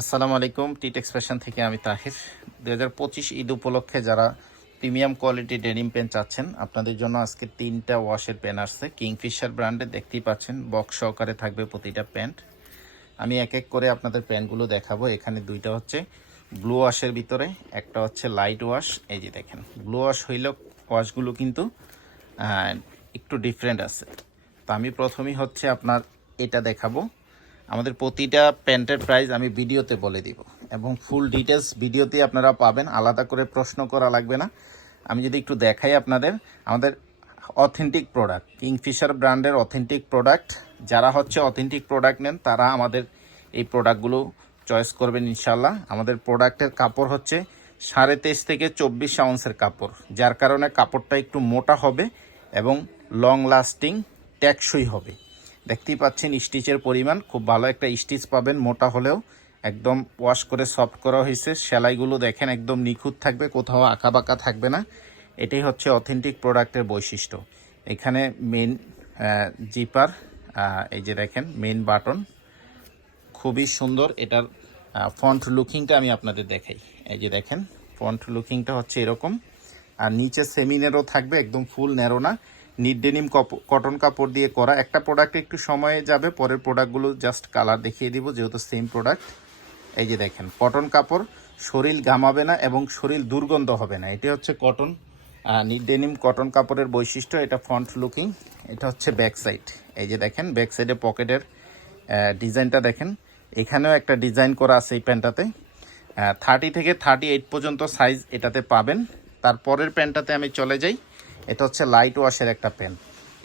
আসসালামু আলাইকুম, টিট এক্সপ্রেশন থেকে আমি তাহির। দু হাজার পঁচিশ ঈদ উপলক্ষে যারা প্রিমিয়াম কোয়ালিটি ডেনিম পেন চাচ্ছেন, আপনাদের জন্য আজকে তিনটা ওয়াশের পেন আসছে। কিংফিশার ব্র্যান্ডে দেখতেই পাচ্ছেন, বক্স সহকারে থাকবে প্রতিটা প্যান্ট আমি এক এক করে আপনাদের প্যান্টগুলো দেখাবো। এখানে দুইটা হচ্ছে ব্লু ওয়াশের ভিতরে, একটা হচ্ছে লাইট ওয়াশ। এই যে দেখেন, ব্লু ওয়াশ হইলেও ওয়াশগুলো কিন্তু একটু ডিফারেন্ট আছে। তো আমি প্রথমেই হচ্ছে আপনার এটা দেখাবো। আমাদের প্রতিটা প্যান্টের প্রাইস আমি ভিডিওতে বলে দিব। এবং ফুল ডিটেলস ভিডিওতে আপনারা পাবেন। আলাদা করে প্রশ্ন করা লাগবে না। আমি যদি একটু দেখাই আপনাদের, আমাদের অথেন্টিক প্রোডাক্ট কিংফিশার ব্র্যান্ডের অথেন্টিক প্রোডাক্ট যারা হচ্ছে অথেন্টিক প্রোডাক্ট নেন, তারা আমাদের এই প্রোডাক্টগুলো চয়েস করবেন ইনশাল্লাহ আমাদের প্রোডাক্টের কাপড় হচ্ছে সাড়ে তেইশ থেকে চব্বিশ আউন্সের কাপড়। যার কারণে কাপড়টা একটু মোটা হবে এবং লং লাস্টিং ট্যাকসই হবে। দেখতেই পাচ্ছেন স্টিচের পরিমাণ। খুব ভালো একটা স্টিচ পাবেন, মোটা হলেও। একদম ওয়াশ করে সফট করা হয়েছে। সেলাইগুলো দেখেন একদম নিখুঁত থাকবে, কোথাও আঁকা বাঁকা থাকবে না। এটাই হচ্ছে অথেন্টিক প্রোডাক্টের বৈশিষ্ট্য। এখানে মেন জিপার এই যে দেখেন মেন বাটন খুবই সুন্দর এটার ফন্ট লুকিংটা আমি আপনাদের দেখাই। এই যে দেখেন ফন্ট লুকিংটা হচ্ছে এরকম। আর নিচে সেমিনেরও থাকবে, একদম ফুল ন্যারো না। নিট ডেনিম কটন কাপড় দিয়ে করা। একটা প্রোডাক্ট একটু সময়ে যাবে, পরের প্রোডাক্টগুলো জাস্ট কালার দেখিয়ে দিব, যেহেতু সেম প্রোডাক্ট এই যে দেখেন, কটন কাপড়, শরীর ঘামাবে না এবং শরীর দুর্গন্ধ হবে না। এটি হচ্ছে কটন নিট ডেনিম কটন কাপড়ের বৈশিষ্ট্য, এটা ফ্রন্ট লুকিং এটা হচ্ছে ব্যাক সাইড এই যে দেখেন ব্যাক সাইডে পকেটের ডিজাইনটা দেখেন। এখানেও একটা ডিজাইন করা আছে এই প্যান্টটাতে। থার্টি থেকে থার্টি এইট পর্যন্ত সাইজ এটাতে পাবেন। তারপরের প্যান্টটাতে আমি চলে যাই। এটা হচ্ছে লাইট ওয়াশের একটা প্যান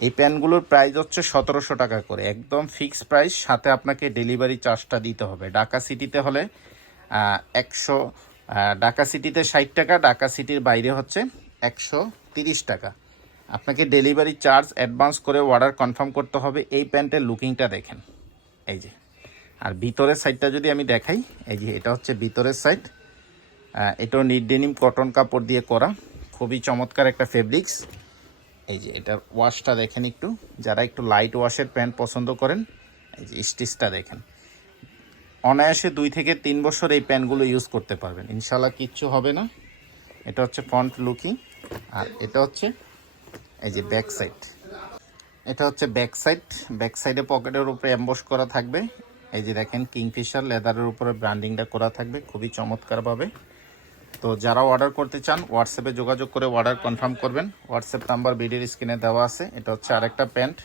এই প্যানগুলোর প্রাইস হচ্ছে সতেরোশো টাকা করে। একদম ফিক্সড প্রাইস সাথে আপনাকে ডেলিভারি চার্জটা দিতে হবে। ঢাকা সিটিতে হলে একশো ঢাকা সিটিতে ষাট টাকা, ঢাকা সিটির বাইরে হচ্ছে একশো তিরিশ টাকা। আপনাকে ডেলিভারি চার্জ অ্যাডভান্স করে অর্ডার কনফার্ম করতে হবে। এই প্যান্টের লুকিংটা দেখেন। এই যে। আর ভিতরের সাইডটা যদি আমি দেখাই, এই যে এটা হচ্ছে ভিতরের সাইড এটাও নিট ডেনিম কটন কাপড় দিয়ে করা। খুবই চমৎকার একটা ফেব্রিক্স এই যে এটার ওয়াশটা দেখেন একটু। যারা একটু লাইট ওয়াশের প্যান্ট পছন্দ করেন, এই যে স্টিচটা দেখেন। অনায়াসে দুই থেকে তিন বছর এই প্যান্টগুলো ইউজ করতে পারবেন। ইনশাল্লাহ কিচ্ছু হবে না। এটা হচ্ছে ফ্রন্ট লুকিং আর এটা হচ্ছে এই যে ব্যাক সাইড এটা হচ্ছে ব্যাক সাইড ব্যাক সাইডে পকেটের উপরে অ্যাম্বস করা থাকবে। এই যে দেখেন কিংফিশার লেদারের উপরে ব্র্যান্ডিংটা করা থাকবে। খুবই চমৎকারভাবে। তো যারা অর্ডার করতে চান হোয়াটসঅ্যাপে যোগাযোগ করে অর্ডার কনফার্ম করবেন। হোয়াটসঅ্যাপ নাম্বার ভিডিওর স্ক্রিনে দেওয়া আছে। এটা হচ্ছে আরেকটা প্যান্ট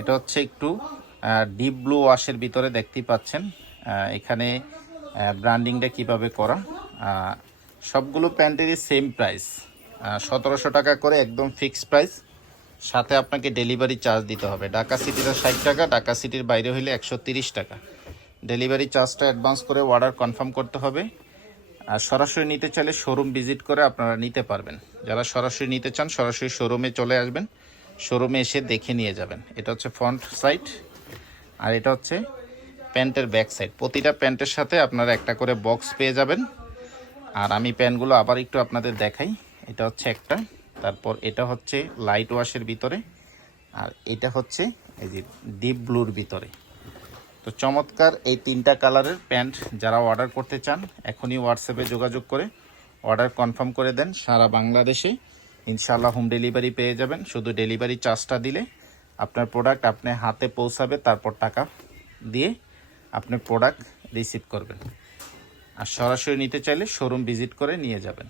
এটা হচ্ছে একটু ডিপ ব্লু ওয়াশের ভিতরে দেখতেই পাচ্ছেন এখানে ব্র্যান্ডিংটা কীভাবে করা। সবগুলো প্যান্টেরই সেম প্রাইস সতেরোশো টাকা করে একদম ফিক্সড প্রাইস সাথে আপনাকে ডেলিভারি চার্জ দিতে হবে। ঢাকা সিটিতে ষাট টাকা, ঢাকা সিটির বাইরে হলে একশো টাকা। ডেলিভারি চার্জটা অ্যাডভান্স করে অর্ডার কনফার্ম করতে হবে। আর সরাসরি নিতে চাইলে শোরুম ভিজিট করে আপনারা নিতে পারবেন। যারা সরাসরি নিতে চান, সরাসরি শোরুমে চলে আসবেন। শোরুমে এসে দেখে নিয়ে যাবেন। এটা হচ্ছে ফ্রন্ট সাইড আর এটা হচ্ছে প্যান্টের ব্যাক সাইড প্রতিটা প্যান্টের সাথে আপনারা একটা করে বক্স পেয়ে যাবেন। আর আমি প্যান্টগুলো আবার একটু আপনাদের দেখাই। এটা হচ্ছে একটা। তারপর এটা হচ্ছে লাইট ওয়াশের ভিতরে। আর এটা হচ্ছে এই যে ডিপ ব্লুর ভিতরে। তো চমৎকার এই তিনটা কালারের প্যান্ট যারা অর্ডার করতে চান, এখনই হোয়াটসঅ্যাপে যোগাযোগ করে অর্ডার কনফার্ম করে দেন। সারা বাংলাদেশে ইনশাআল্লাহ হোম ডেলিভারি পেয়ে যাবেন। শুধু ডেলিভারি চার্জটা দিলে আপনার প্রোডাক্ট আপনি হাতে পৌঁছাবে, তারপর টাকা দিয়ে আপনি প্রোডাক্ট রিসিভ করবেন। আর সরাসরি নিতে চাইলে শোরুম ভিজিট করে নিয়ে যাবেন।